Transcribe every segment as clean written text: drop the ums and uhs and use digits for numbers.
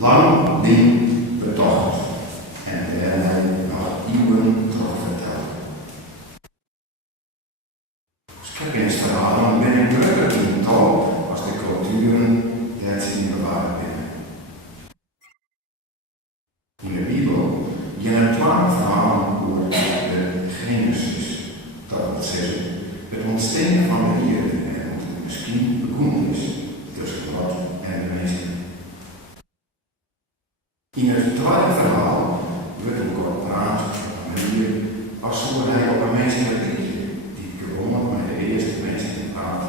Lang ding betocht en werden hij nog eeuwen terugverteld. Scheppingsverhalen ben ik drukker in tal als de culturen die zien bewaard binnen. In de Bijbel zijn er 12 verhalen over de Genesis, dat wil zeggen, het ontstaan van de wereld en misschien begonnen is tussen God en de mensen. In het tweede verhaal wordt een kort praat op een manier als hoe hij op een menselijk liedje, die gewonnen met de eerste mensen praat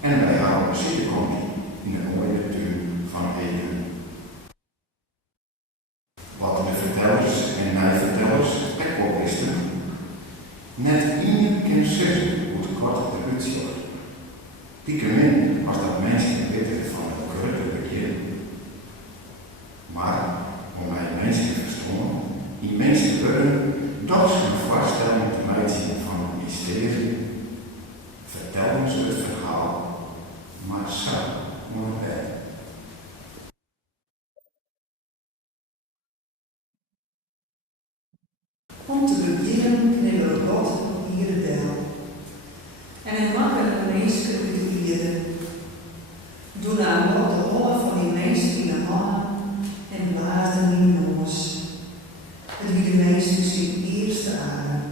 en bij haar op zitten komt in de mooie tuin van Eden. Wat de vertellers en nijvertellers ook wisten, net iemand kan zeggen hoe het kort de hut wordt. Piekemin als dat mensen weten van het grote begin. Maar om mij mensen te verstaan, die mensen kunnen dat ze een voorstelling te maken van het mysterie, vertellen ze het verhaal, maar zo nog bij. Om te beginnen knibbelde God op iedere deel. En hij maakte een meisje uit de ieder. Toen nam God de rollen van die meisje in de hand en blaasde in de noos. Het wie de meisje zijn eerste adem.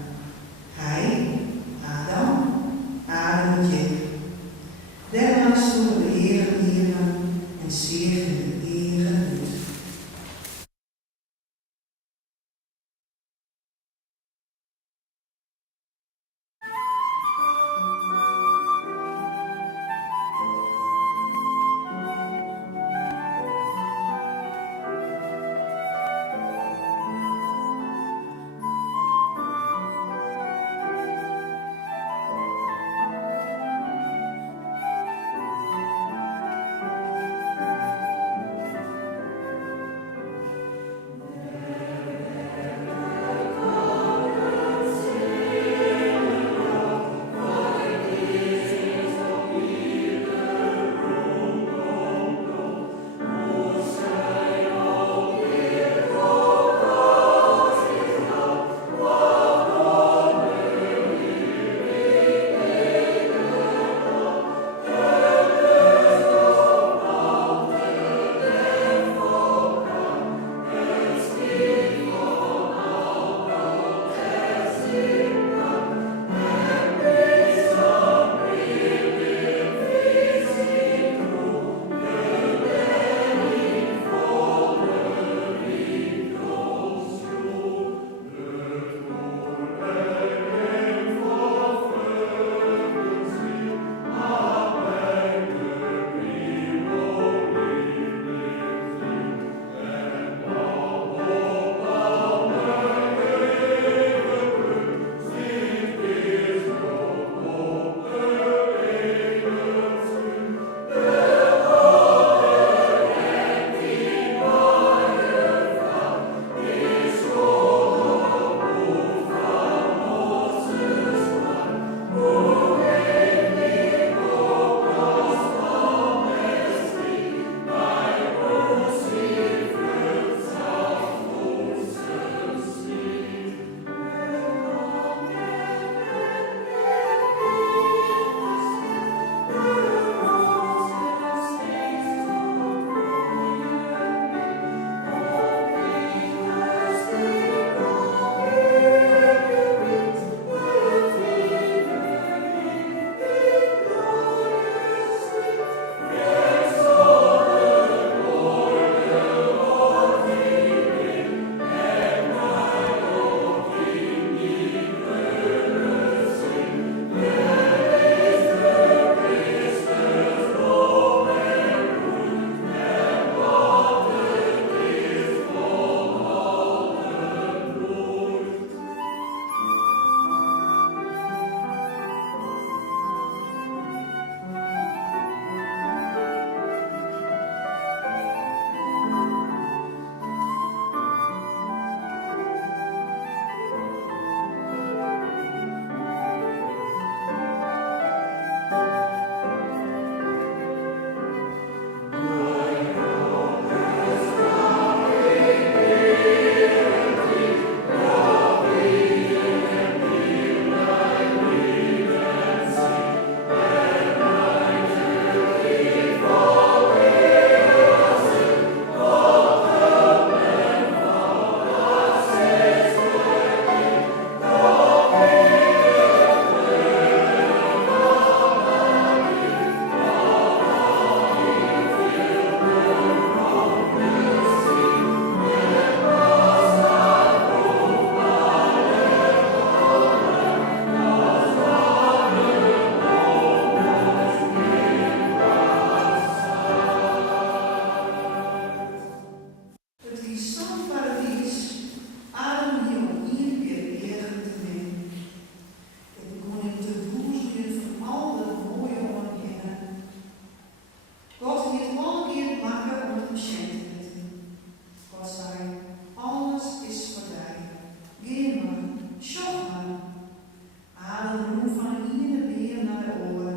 van de ene beer naar de andere.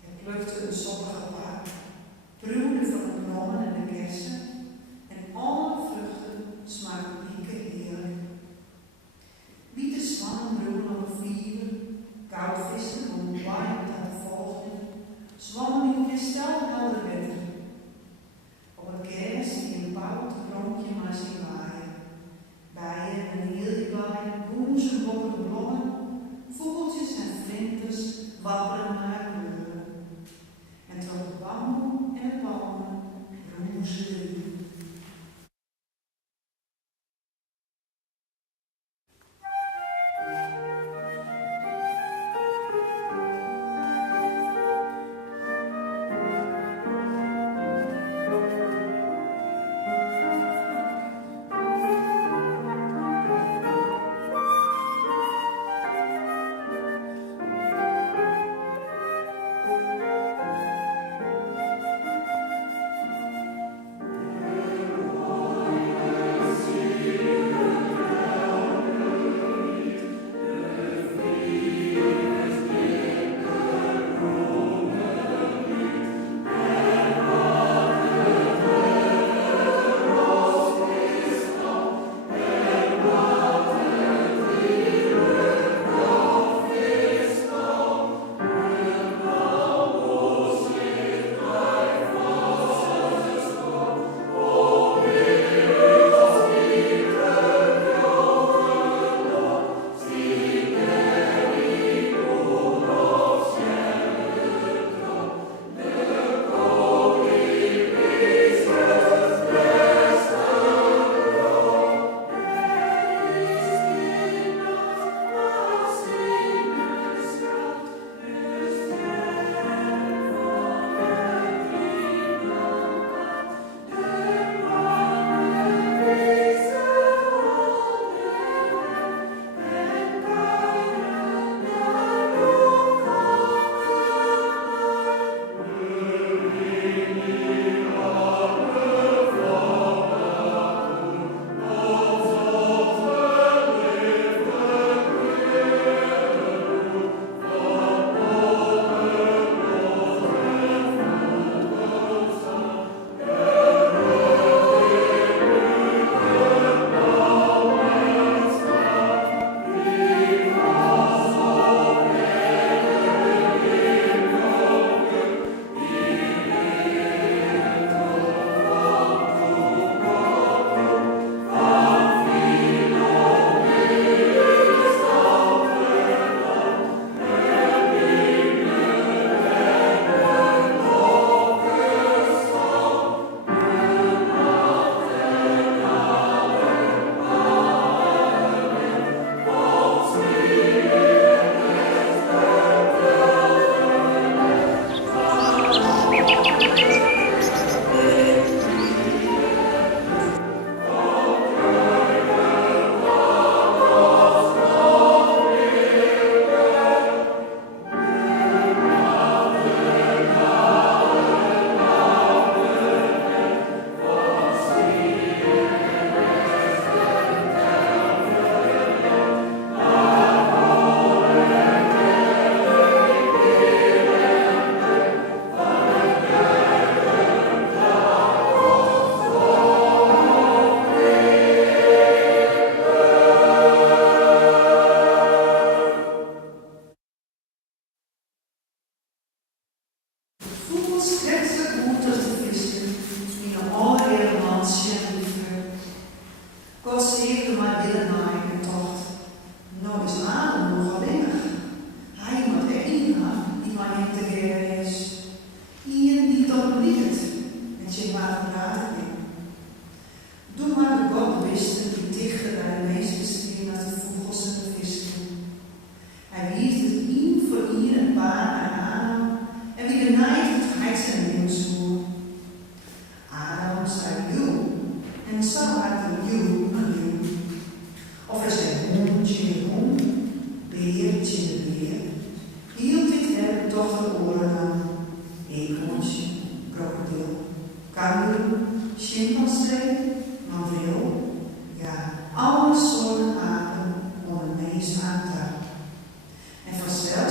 Het plukte een soppige paard, proefde van de bloemen en de kersen en alle vruchten smaakten dikke heerlijk. Witte zwanen broeden op de vieren, koudvissen om de wijn aan de volgende, zwommen in kristalhelder water. Op het kerst die een bout ronkje maar zien waaien. Bijen en heeljeblaaien, boezen boven de bloemen, vogeltjes en vlinders wapperen naar kleuren. En tot de bamboe en de palmen roezen de wind. God zegende maar willen naaien en tocht. Nou is Adam nog alleen. Hij moet er iemand die maar hem te geven is. Iemand die toch liegt en zich maar praten wil. Doe maar de God wisten die dichter bij de meest besturen als de vogels en de vissen. Hij wies het een voor ieder een paar naar Adam en wie de naait het heids en levensvoer. Adam zei joe en Sarah de joe. Of hij zei hondje en hond, beertje en beer. Hield dit her toch de oren aan. Eekhoorntje, krokodil, kangoeroe, chimpansee, mandril. Ja, alle soorten apen om een meest aan te. En vanzelf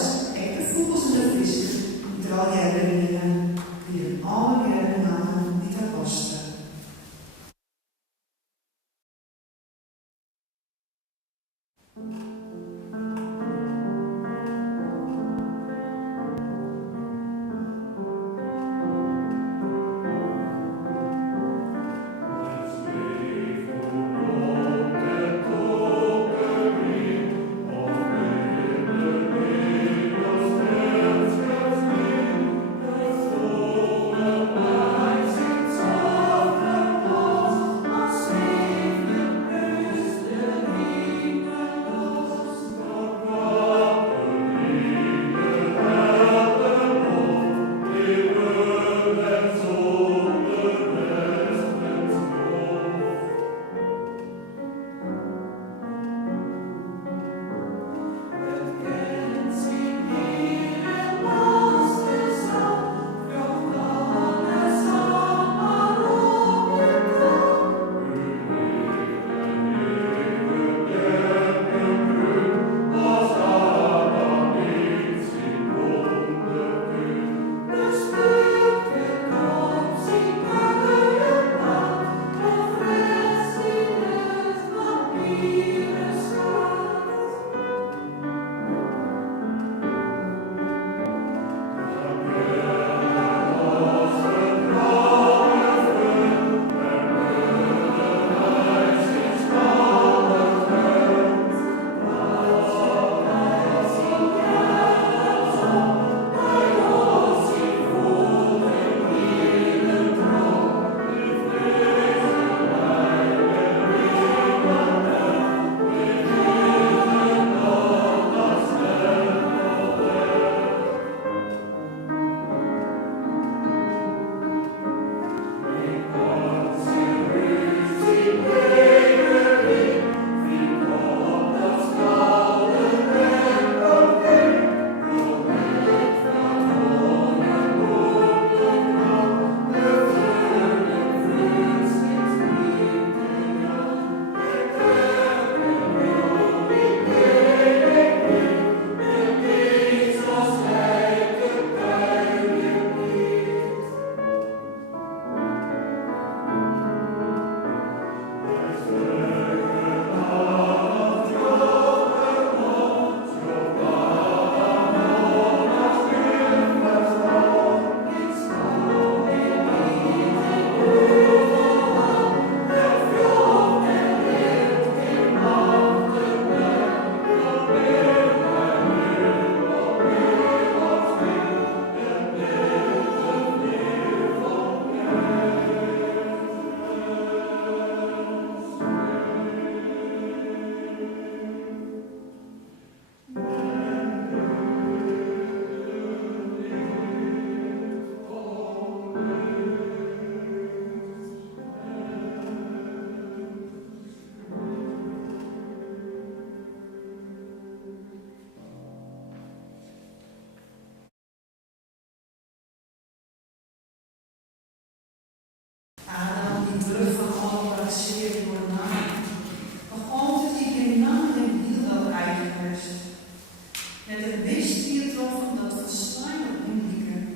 meest hier troffen dat verstaan op hem lieken.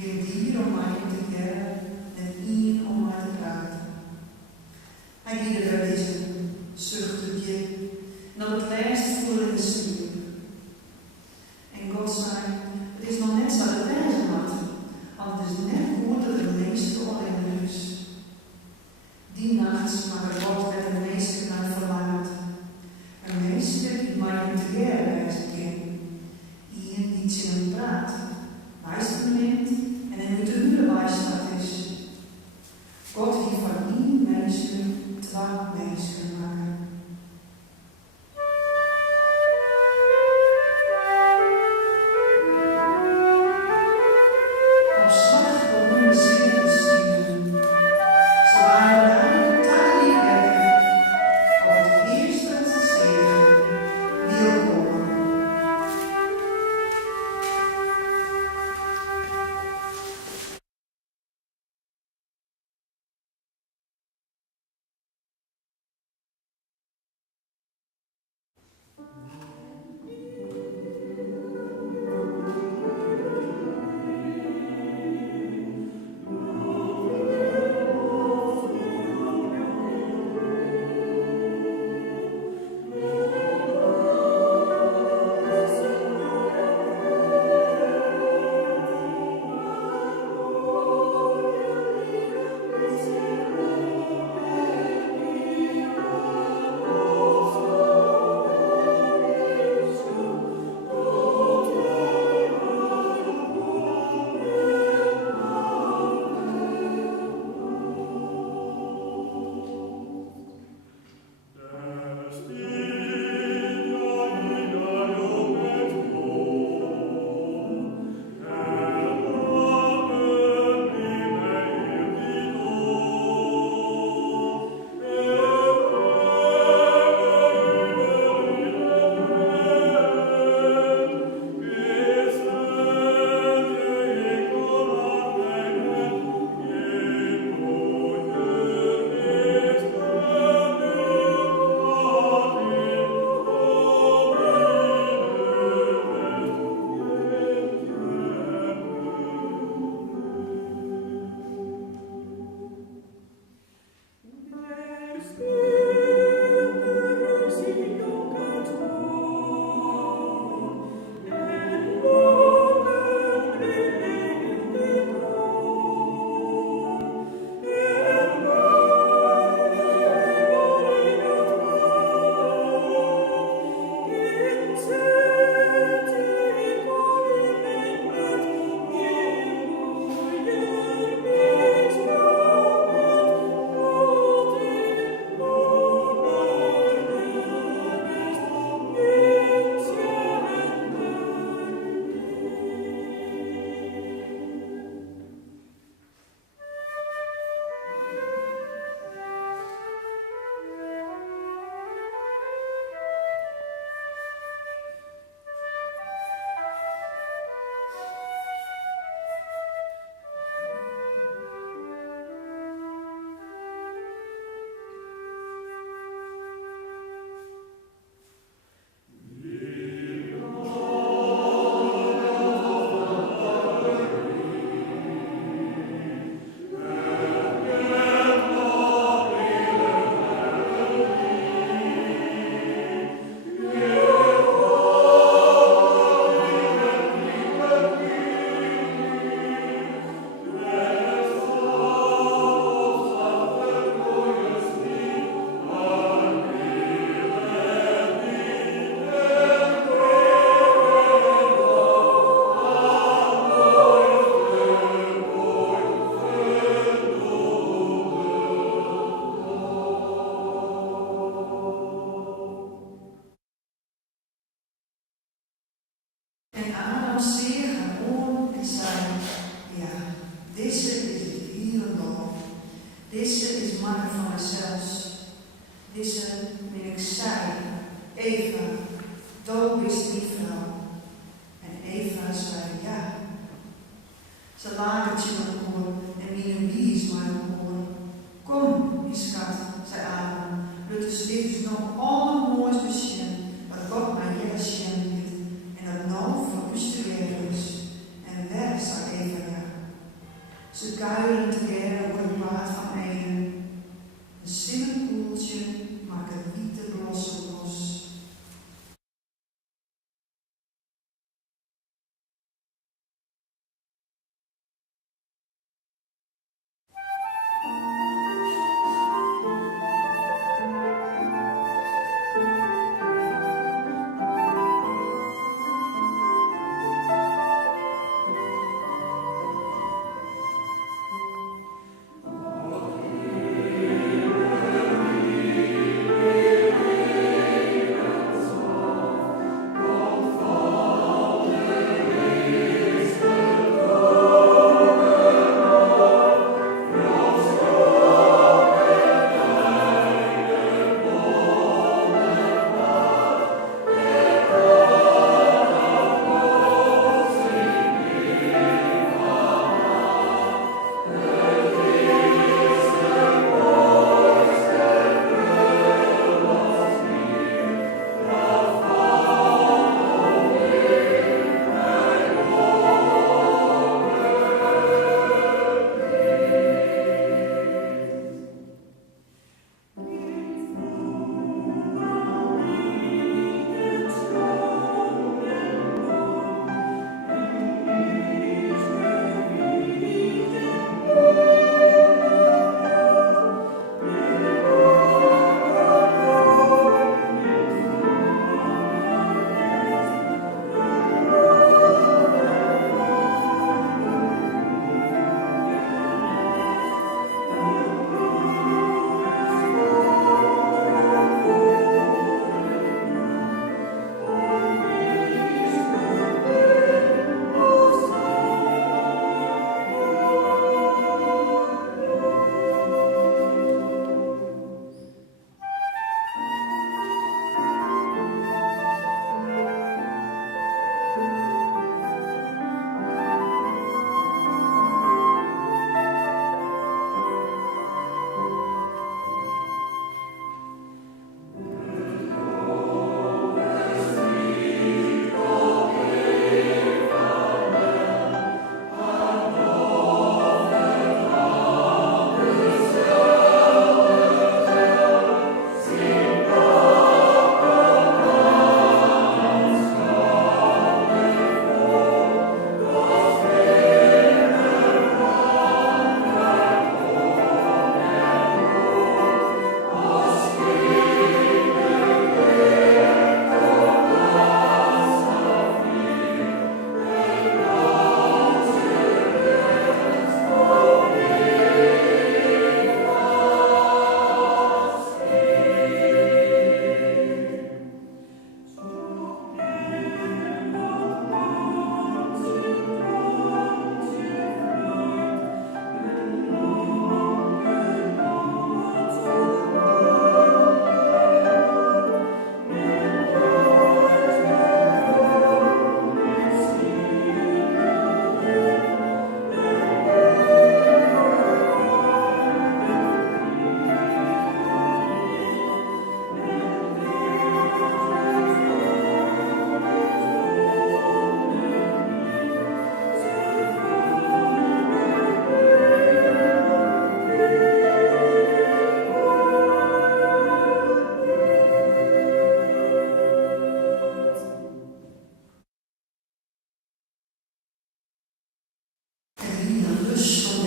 Geen dier om mij te keren en ien om mij te praten. Hij giet er deze zuchtige en op het lijst voelde de sneeuw. En God zei, het is nog net zo de wijze mat, want het is net goed dat de meeste alleen rust. Die nacht smaken God met de meeste naar verlangend. Een meester die mij niet te wijzen kan. Iemand die iets in hem praat, wijst hem niet en hij moet de uren wijs dat is. God heeft van één meester twee meester maken. Dus dit is nog allermooiste zien wat God mij hier zien heeft. En dat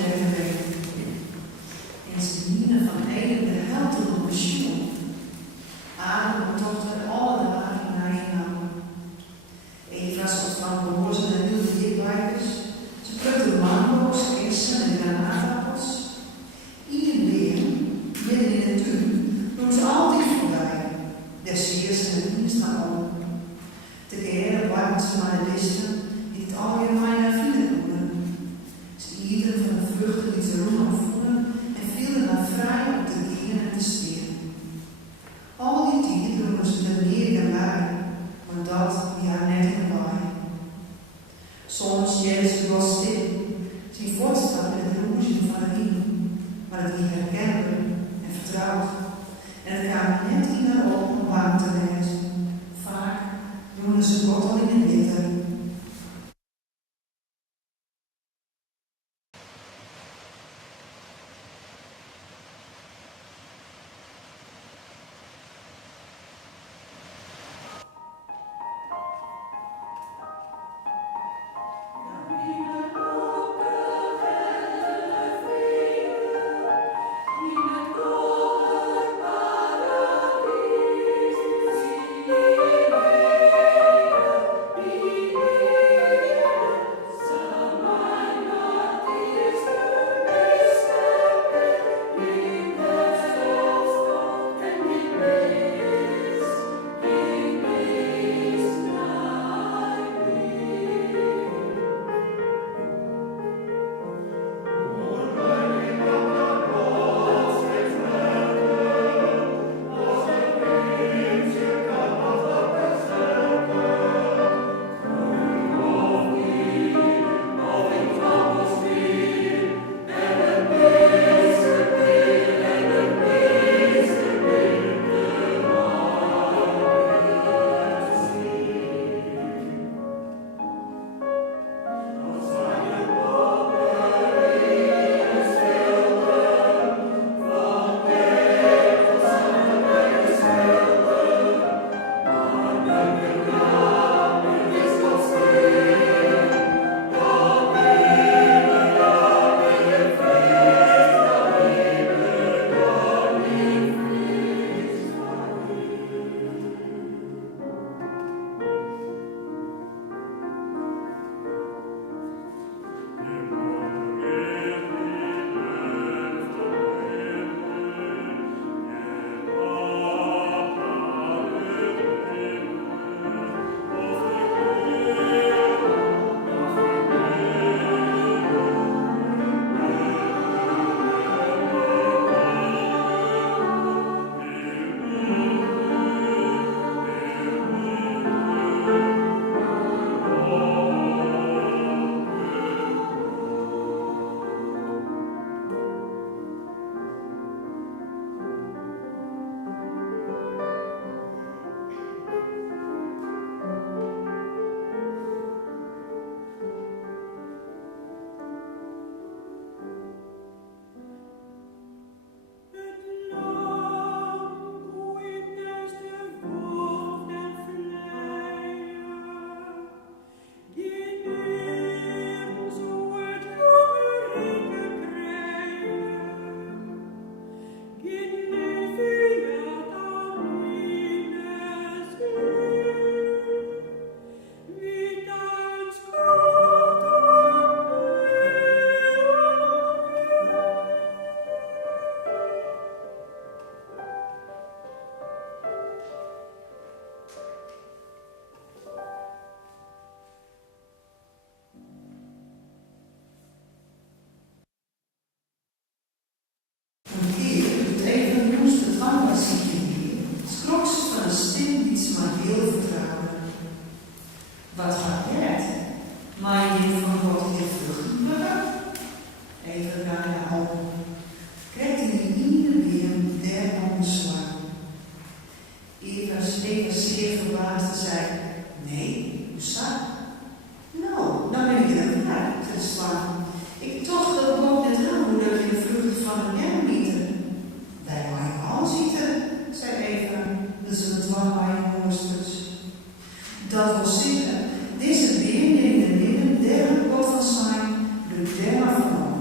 derde week. En ze dienen van Eden de held tot de pensioen. Adam en dochter alle dagen naar je naam. Eva zat van behoorzen en wilde dierblijvers. Ze plukte mango's, kersen en granaatappels. Ieder weer, midden in de tuin, doen ze altijd voorbij. Des heers en de dienst naar om. Te keren blijven ze maar de disten die het algemeen naar vrienden noemen. Ze eten van de vruchten die ze roem voelen en vielen naar vrij om te dienen en te steren. Al die tien droegen ze er meer dan bij, maar dat ja net in bij. Soms jaren ze wel stil, zien voortstappen in het roertje van de riem, maar het niet herkenbaar en vertrouwd. En het gaat net in de op om warm te lezen. Vaak doen ze God al in het winter. Wat gaat het? Maar je van God heel vruchten plukken. Even naar op. Krijgt in ieder weer der omslag. Eva steeg zeer verbaasd en zei: nee, hoe zat? Nou, dan ben ik in het raar te slaan. Ik toch dat God net aan hoe dat je de vruchten van een jem bieten. Wij mij al zitten, zei Eva, dus het was mijn hoorsters. Dat wil zeggen, deze weer in de midden der God van zijn, de der van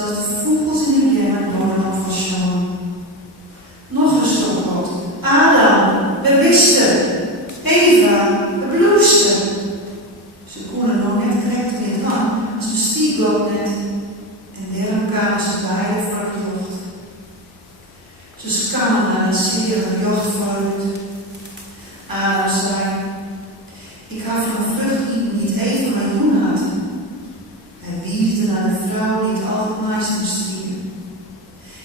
zelfs de vogels in de bergen worden nog van Sjoen. Nog een stokpot. Adam, de wiste. Eva, de bloeste. Ze konden nog net correct weer aan, als de stieglop net. En daarom kwamen ze beide voor het jocht. Ze skammen naar de zeer jocht vooruit. Adam zei: ik ga van de vlucht niet even mijn doen laten. Hij wiegde naar de vrouw die het altijd naast hem stieren.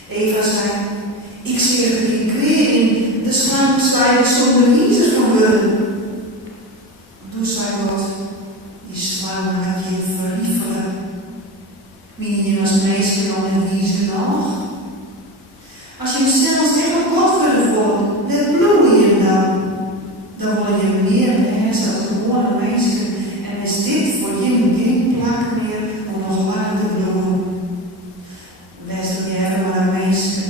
Eva zei: ik zie er geen kweer in, de slang stijgen zonder niezen van worden. Toen zei God: die slang had je verliefelen. Wie je als meester dan met niezen nog? Als je zelfs echt op God willen worden, dan bloei je dan. Dan wil je meer mensen als gewone mensen. En is dit voor je geen plak meer om nog langer te bloeien. Wees dat je even maar een meester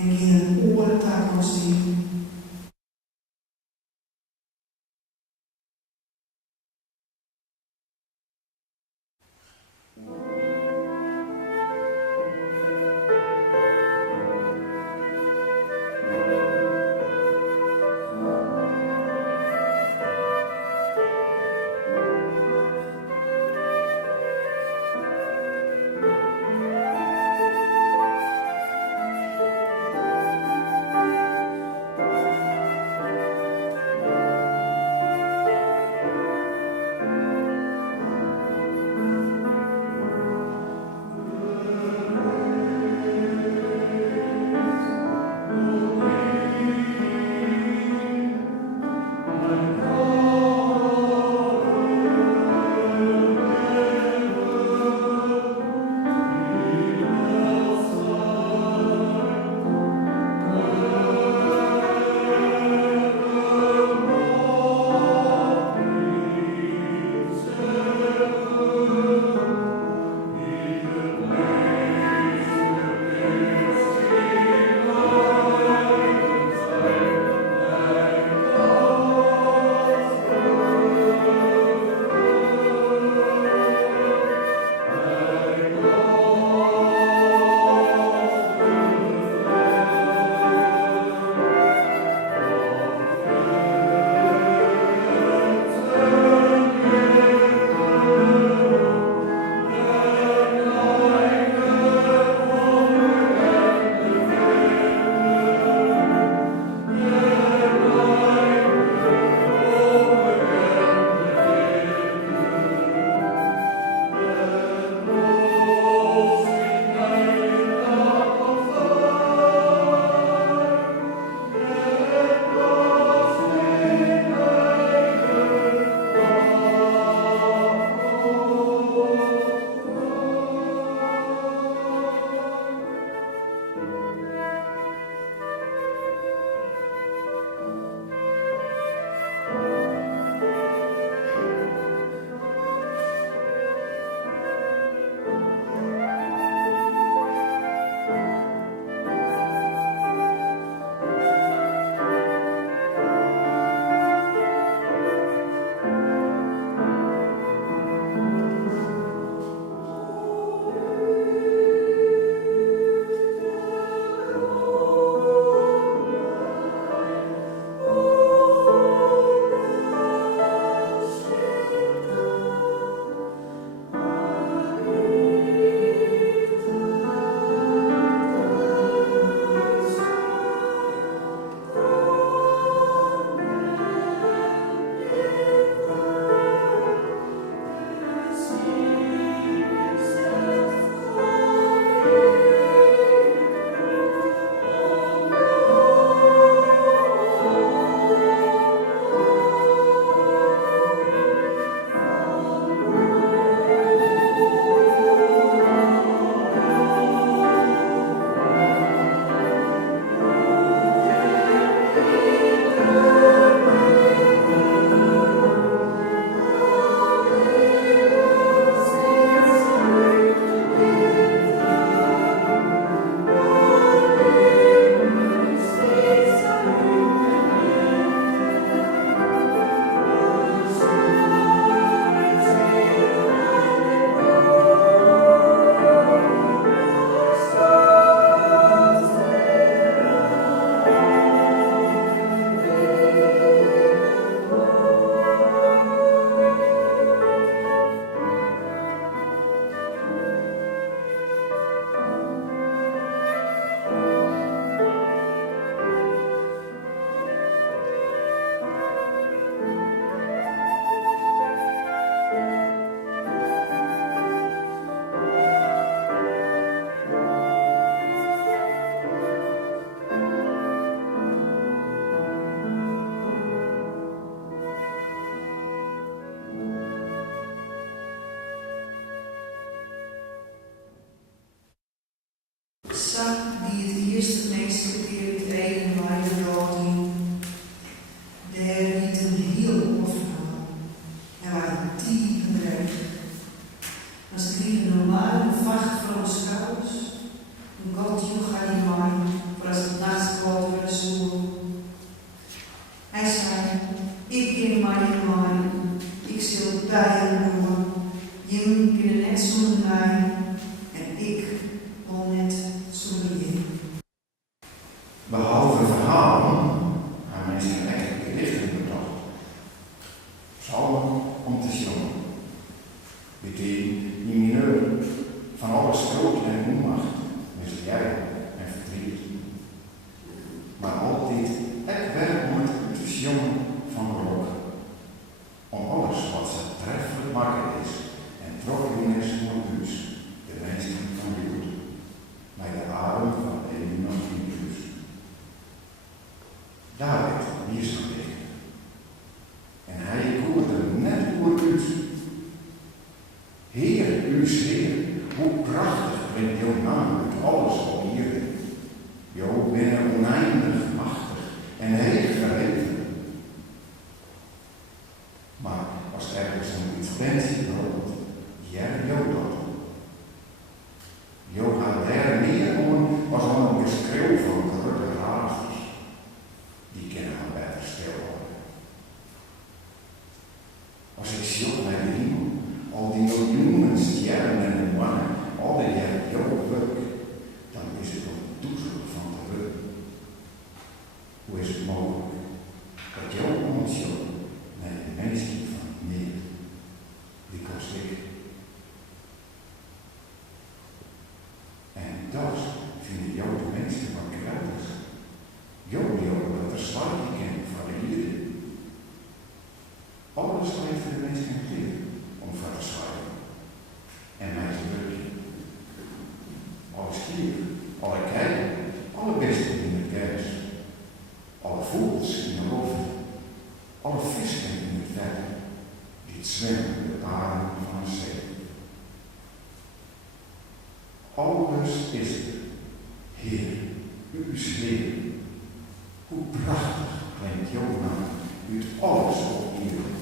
en geen orentak ons zien. bijen door. Jullie kunnen net zonder mij en ik al net zonder je. Behalve verhalen gaan mensen echt de richting bedacht. Psalmen om te zingen. Meteen die mineur van alles groot en onmacht, misleiding en verdriet. Maar altijd het werk om het te zingen van geluk. Om alles wat ze treffelijk makkelijk is en trokken is van huis, de mensen van Jood, naar de adem van een nog in huis. David, die is van dichter. En hij koerde net oer uit. Heer, uw Heer, hoe prachtig klinkt jouw naam uit alles op hier. Jou bent oneindig machtig en heeg verheven. Maar als ergens een intentie loopt, jij jou dat. Jou gaat daar meer om als om een geschreeuw van grote razers. Die kennen we beter stil worden. Als ik zie naar de hemel, al die miljoenen sterren en de mannen, al die jouw werk, dan is het nog doezelig van te willen. Hoe is het mogelijk dat jouw onschuld naar de mensen van meer, die kost ik. En dat vinden jou de mensen van geweldig. Jou dat er zwaar kent van iedereen. Alles klinkt voor de mensen kleer om van te zwaaien. En mij te drukje. Alle stier, alle kijken, alle beesten in het gers, alle vogels in de lucht, alle vissen in het verre, die zwemmen in de baren van een zee. Alles is er, Heer, uw Heer. Hoe prachtig klinkt jouw naam uit alles op iedereen.